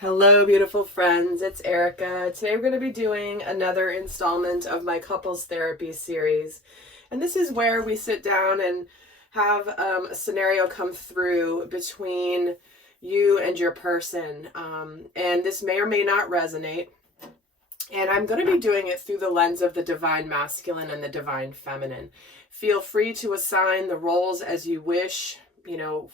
Hello, beautiful friends. It's Erika. Today we're going to be doing another installment of my couples therapy series. And this is where we sit down and have a scenario come through between you and your person. And this may or may not resonate. And I'm going to be doing it through the lens of the divine masculine and the divine feminine. Feel free to assign the roles as you wish,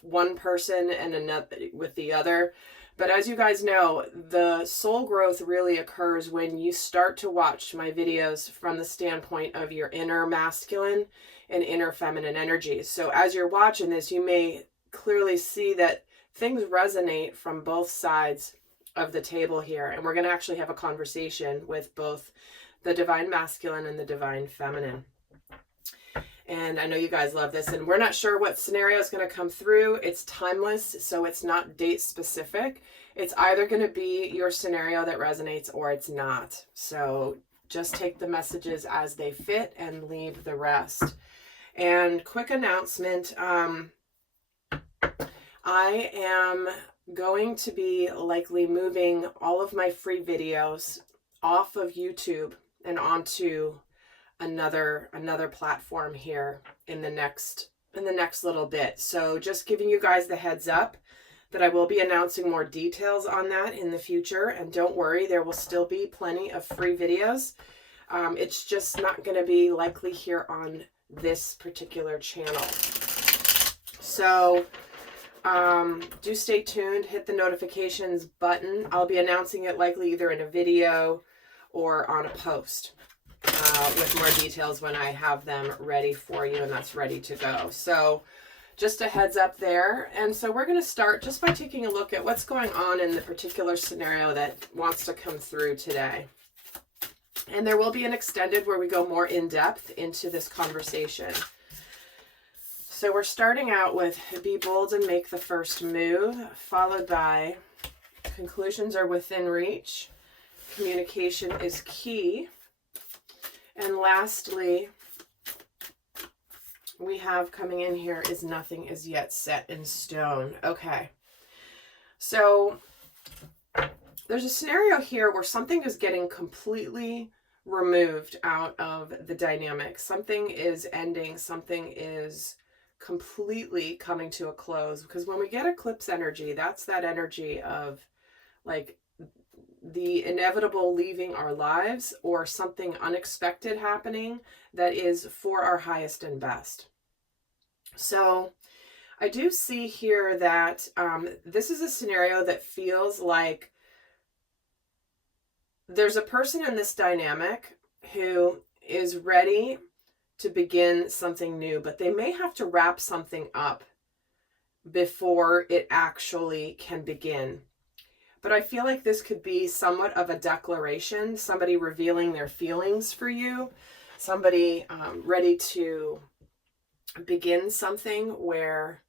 one person and another with the other. But as you guys know, the soul growth really occurs when you start to watch my videos from the standpoint of your inner masculine and inner feminine energies. So as you're watching this, you may clearly see that things resonate from both sides of the table here. And we're going to actually have a conversation with both the divine masculine and the divine feminine. And I know you guys love this, and we're not sure what scenario is going to come through. It's timeless, so it's not date specific. It's either going to be your scenario that resonates or it's not. So just take the messages as they fit and leave the rest. And quick announcement, I am going to be likely moving all of my free videos off of YouTube and onto another platform here in the next little bit. So just giving you guys the heads up that I will be announcing more details on that in the future. And don't worry, there will still be plenty of free videos. It's just not going to be likely here on this particular channel. So do stay tuned, hit the notifications button. I'll be announcing it likely either in a video or on a post. With more details when I have them ready for you and that's ready to go. So just a heads up there. And so we're going to start just by taking a look at what's going on in the particular scenario that wants to come through today. And there will be an extended where we go more in depth into this conversation. So we're starting out with be bold and make the first move, followed by conclusions are within reach. Communication is key. And lastly, we have coming in here is nothing is yet set in stone. Okay. So there's a scenario here where something is getting completely removed out of the dynamic. Something is ending. Something is completely coming to a close. Because when we get eclipse energy, that's that energy of like the inevitable leaving our lives or something unexpected happening that is for our highest and best. So I do see here that this is a scenario that feels like there's a person in this dynamic who is ready to begin something new, but they may have to wrap something up before it actually can begin. But I feel like this could be somewhat of a declaration, somebody revealing their feelings for you, somebody ready to begin something where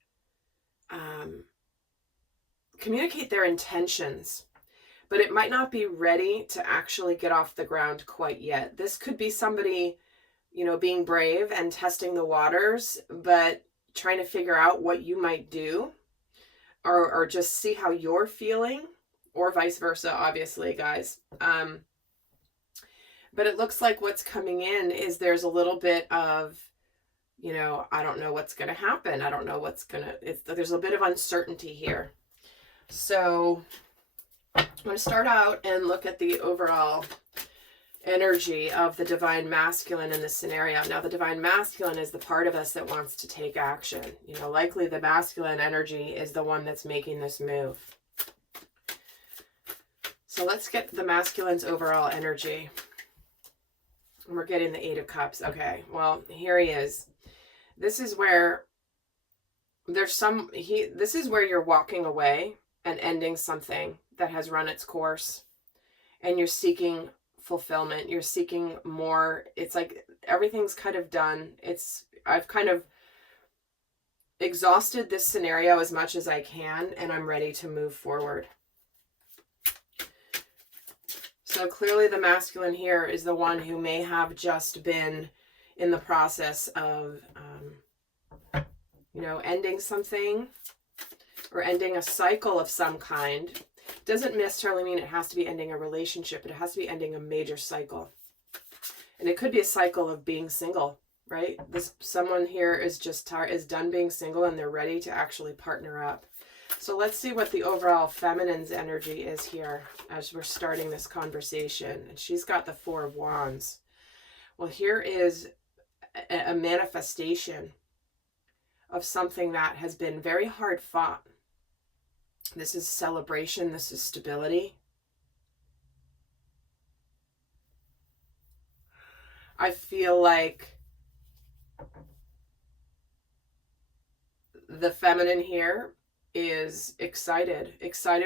communicate their intentions, but it might not be ready to actually get off the ground quite yet. This could be somebody, being brave and testing the waters, but trying to figure out what you might do or just see how you're feeling. Or vice versa, obviously, guys. But it looks like what's coming in is there's a little bit of, I don't know what's going to happen. I don't know what's going to, there's a bit of uncertainty here. So I'm going to start out and look at the overall energy of the divine masculine in this scenario. Now, the divine masculine is the part of us that wants to take action. Likely the masculine energy is the one that's making this move. So let's get the masculine's overall energy. And we're getting the 8 of Cups. Okay, well, here he is. This is where this is where you're walking away and ending something that has run its course. And you're seeking fulfillment. You're seeking more. It's like everything's kind of done. I've kind of exhausted this scenario as much as I can, and I'm ready to move forward. So clearly the masculine here is the one who may have just been in the process of, ending something or ending a cycle of some kind. Doesn't necessarily mean it has to be ending a relationship, but it has to be ending a major cycle. And it could be a cycle of being single, right? Someone here is just is done being single and they're ready to actually partner up. So let's see what the overall feminine's energy is here as we're starting this conversation. And she's got the Four of Wands. Well, here is a manifestation of something that has been very hard fought. This is celebration. This is stability. I feel like the feminine here is excited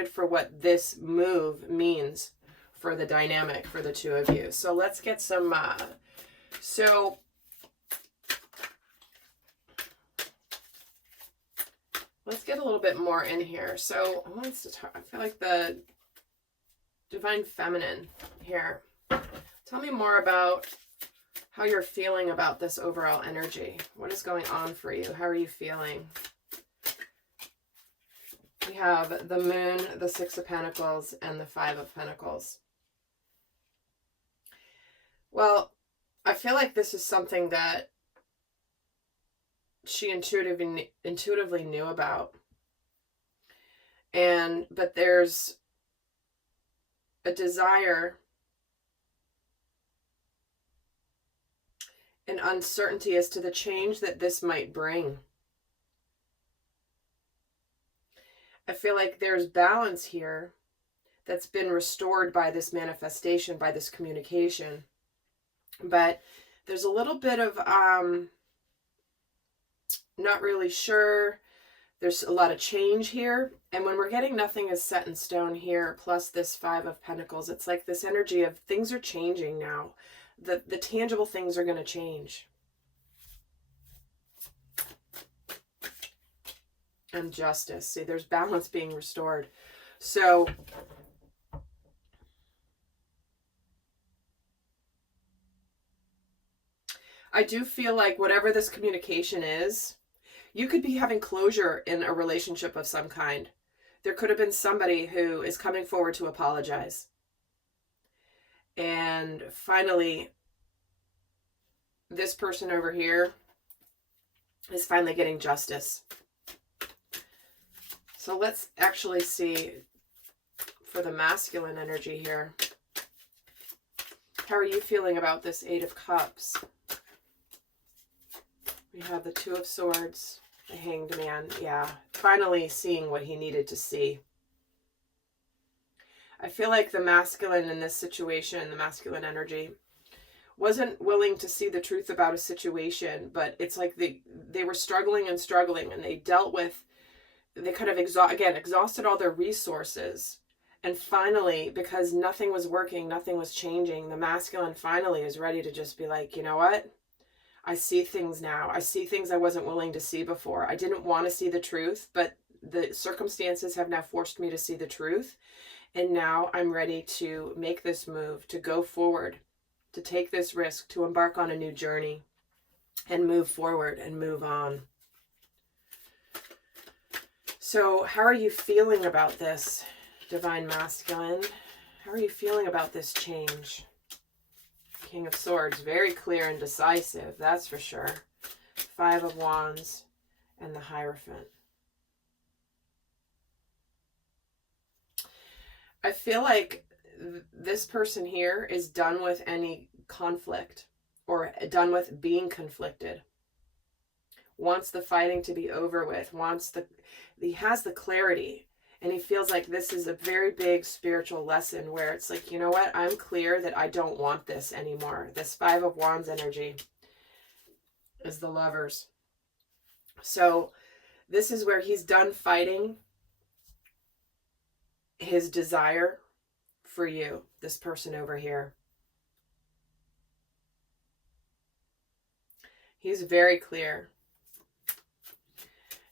for what this move means for the dynamic for the two of you. So let's get some, let's get a little bit more in here. So who wants to talk? I feel like the divine feminine here. Tell me more about how you're feeling about this overall energy. What is going on for you? How are you feeling? We have the Moon, the Six of Pentacles, and the Five of Pentacles. Well, I feel like this is something that she intuitively knew about. But there's a desire and uncertainty as to the change that this might bring. I feel like there's balance here that's been restored by this manifestation, by this communication. But there's a little bit of not really sure. There's a lot of change here. And when we're getting nothing is set in stone here, plus this Five of Pentacles, it's like this energy of things are changing now. The tangible things are going to change. And justice. See, there's balance being restored. So I do feel like whatever this communication is, you could be having closure in a relationship of some kind. There could have been somebody who is coming forward to apologize. And finally, this person over here is finally getting justice. So let's actually see for the masculine energy here. How are you feeling about this Eight of Cups? We have the Two of Swords, the Hanged Man. Yeah, finally seeing what he needed to see. I feel like the masculine in this situation, the masculine energy, wasn't willing to see the truth about a situation, but it's like they were struggling and struggling, and they dealt with, they kind of exhausted all their resources. And finally, because nothing was working, nothing was changing, the masculine finally is ready to just be like, you know what? I see things now. I see things I wasn't willing to see before. I didn't want to see the truth, but the circumstances have now forced me to see the truth. And now I'm ready to make this move, to go forward, to take this risk, to embark on a new journey and move forward and move on. So how are you feeling about this, divine masculine? How are you feeling about this change? King of Swords, very clear and decisive, that's for sure. Five of Wands and the Hierophant. I feel like this person here is done with any conflict or done with being conflicted. Wants the fighting to be over with, he has the clarity, and he feels like this is a very big spiritual lesson where it's like, you know what, I'm clear that I don't want this anymore. This Five of Wands energy is the Lovers. So this is where he's done fighting his desire for you, this person over here. He's very clear.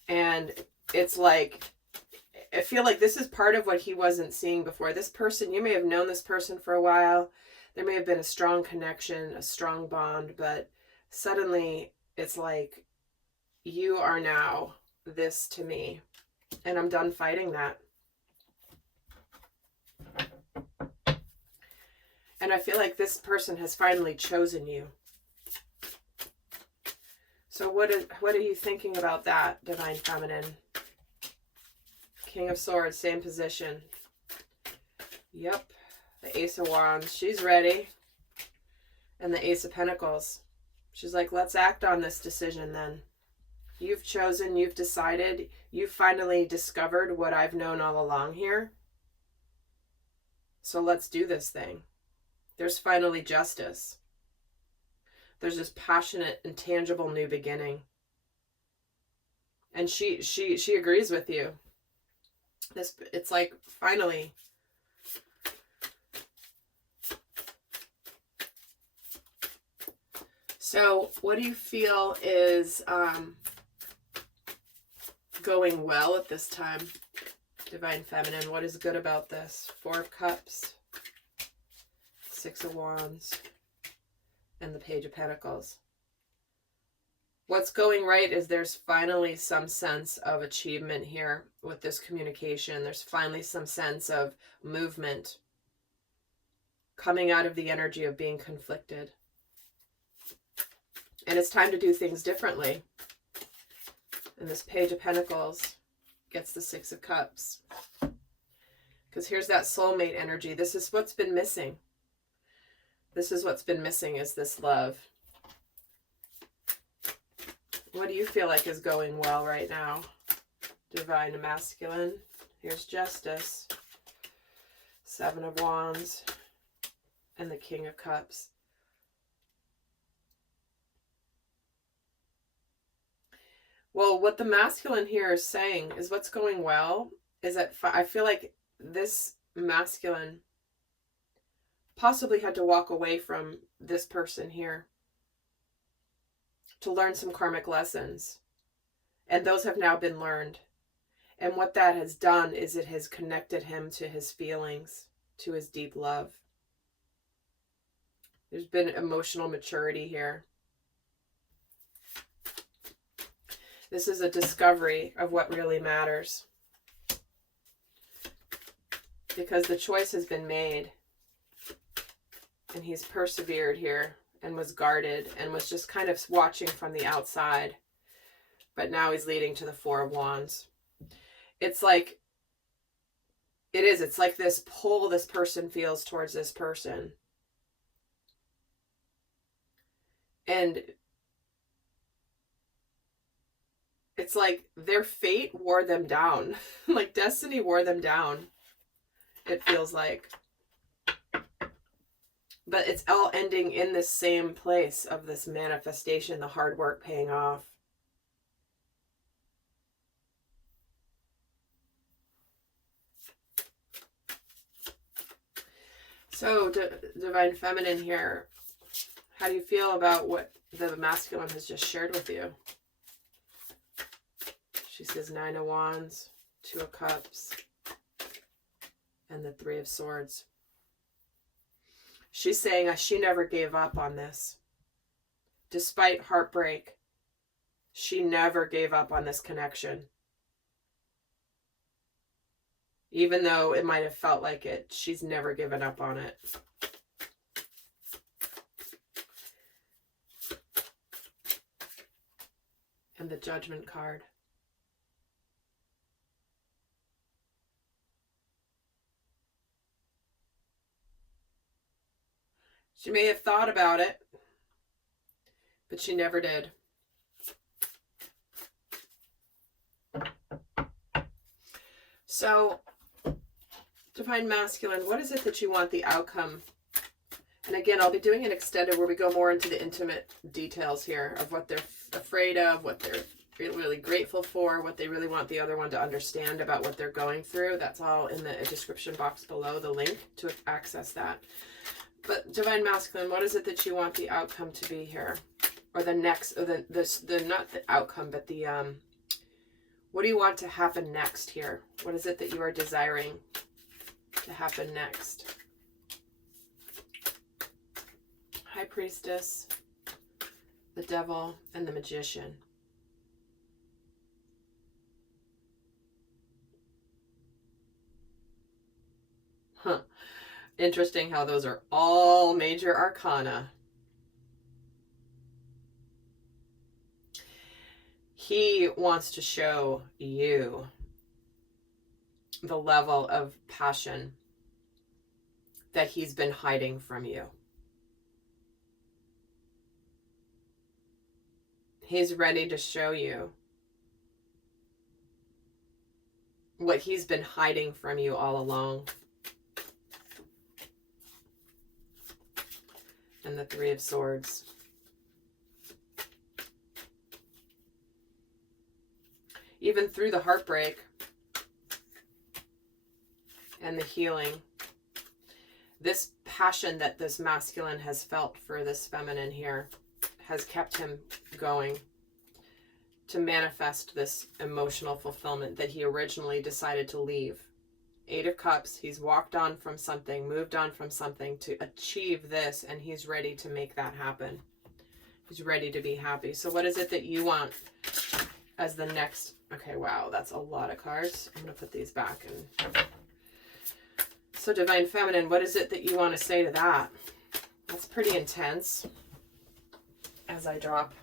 And it's like, I feel like this is part of what he wasn't seeing before. This person, you may have known this person for a while. There may have been a strong connection, a strong bond, but suddenly it's like, you are now this to me, and I'm done fighting that. And I feel like this person has finally chosen you. So what are you thinking about that, Divine Feminine? King of Swords, same position. Yep. The Ace of Wands. She's ready. And the Ace of Pentacles. She's like, let's act on this decision then. You've chosen, you've decided, you've finally discovered what I've known all along here. So let's do this thing. There's finally justice. There's this passionate and tangible new beginning. And she agrees with you. It's like, finally. So what do you feel is going well at this time, Divine Feminine? What is good about this? Four of Cups, Six of Wands, and the Page of Pentacles. What's going right is there's finally some sense of achievement here with this communication. There's finally some sense of movement coming out of the energy of being conflicted. And it's time to do things differently. And this Page of Pentacles gets the Six of Cups. Because here's that soulmate energy. This is what's been missing. This is what's been missing, is this love. What do you feel like is going well right now, Divine Masculine? Here's Justice, Seven of Wands, and the King of Cups. Well, what the masculine here is saying is what's going well is that I feel like this masculine possibly had to walk away from this person here to learn some karmic lessons. And those have now been learned. And what that has done is it has connected him to his feelings, to his deep love. There's been emotional maturity here. This is a discovery of what really matters. Because the choice has been made. And he's persevered here and was guarded and was just kind of watching from the outside. But now he's leading to the Four of Wands. It's like, it's like this pull this person feels towards this person. And it's like their fate wore them down. Like destiny wore them down, it feels like. But it's all ending in this same place of this manifestation, the hard work paying off. So, Divine Feminine here, how do you feel about what the masculine has just shared with you? She says Nine of Wands, Two of Cups, and the Three of Swords. She's saying she never gave up on this. Despite heartbreak, she never gave up on this connection. Even though it might have felt like it, she's never given up on it. And the Judgment card. She may have thought about it, but she never did. So, Divine Masculine, what is it that you want the outcome? And again, I'll be doing an extended where we go more into the intimate details here of what they're afraid of, what they're really grateful for, what they really want the other one to understand about what they're going through. That's all in the description box below, the link to access that. But Divine Masculine, what is it that you want the outcome to be here? Or the next, or the not the outcome, but the, what do you want to happen next here? What is it that you are desiring to happen next? High Priestess, the Devil, and the Magician. Huh. Interesting how those are all major arcana. He wants to show you the level of passion that he's been hiding from you. He's ready to show you what he's been hiding from you all along. And the Three of Swords. Even through the heartbreak and the healing, this passion that this masculine has felt for this feminine here has kept him going to manifest this emotional fulfillment that he originally decided to leave. Eight of Cups, he's walked on from something, moved on from something to achieve this, and he's ready to make that happen. He's ready to be happy. So what is it that you want as the next? Okay, wow, that's a lot of cards. I'm going to put these back. So Divine Feminine, what is it that you want to say to that? That's pretty intense. As I drop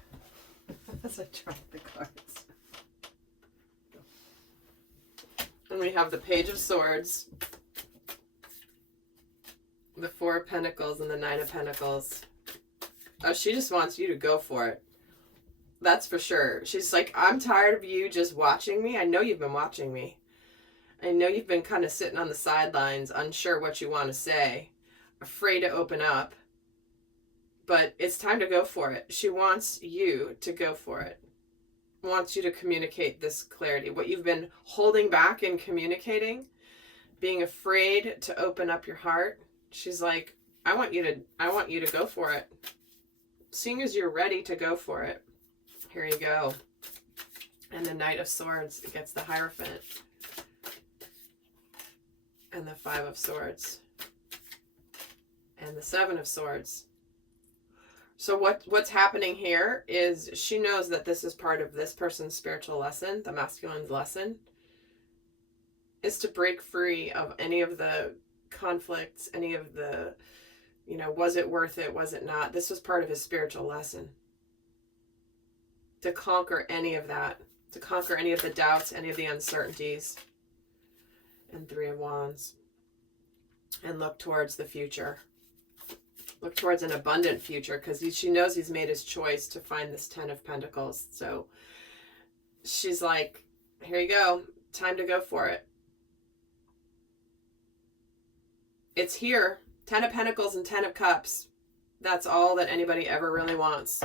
the cards. And we have the Page of Swords, the Four of Pentacles, and the Nine of Pentacles. Oh, she just wants you to go for it. That's for sure. She's like, I'm tired of you just watching me. I know you've been watching me. I know you've been kind of sitting on the sidelines, unsure what you want to say, afraid to open up. But it's time to go for it. She wants you to go for it. Wants you to communicate this clarity. What you've been holding back in communicating, being afraid to open up your heart. She's like, I want you to go for it. Seeing as you're ready to go for it. Here you go. And the Knight of Swords gets the Hierophant. And the Five of Swords. And the Seven of Swords. So what's happening here is she knows that this is part of this person's spiritual lesson, the masculine's lesson, is to break free of any of the conflicts, any of the, was it worth it, was it not? This was part of his spiritual lesson. To conquer any of that, to conquer any of the doubts, any of the uncertainties. And Three of Wands. And look towards the future. Look towards an abundant future, because she knows he's made his choice to find this Ten of Pentacles. So she's like, here you go. Time to go for it. It's here. 10 of Pentacles and 10 of Cups. That's all that anybody ever really wants.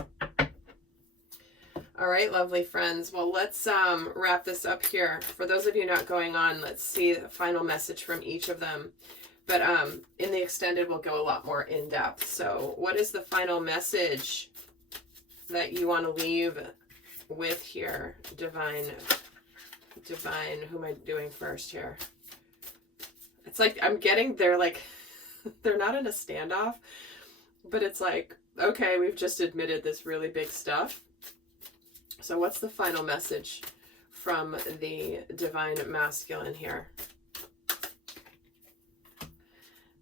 All right, lovely friends. Well, let's wrap this up here. For those of you not going on, let's see the final message from each of them. But in the extended, we'll go a lot more in depth. So what is the final message that you want to leave with here? Divine, who am I doing first here? It's like, I'm getting, they're not in a standoff, but it's like, okay, we've just admitted this really big stuff. So what's the final message from the Divine Masculine here?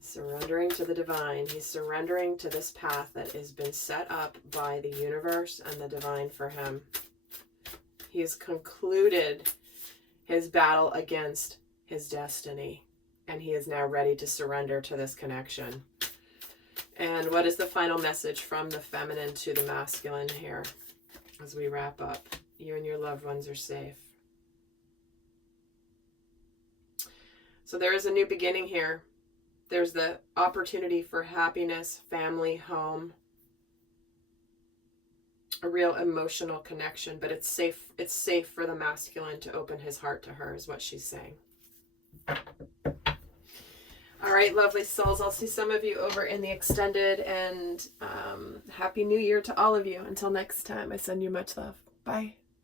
Surrendering to the divine. He's surrendering to this path that has been set up by the universe and the divine for him. He's concluded his battle against his destiny, and he is now ready to surrender to this connection. And what is the final message from the feminine to the masculine here as we wrap up? You and your loved ones are safe. So there is a new beginning here. There's the opportunity for happiness, family, home, a real emotional connection, but it's safe for the masculine to open his heart to her, is what she's saying. All right, lovely souls. I'll see some of you over in the extended, and Happy New Year to all of you. Until next time, I send you much love. Bye.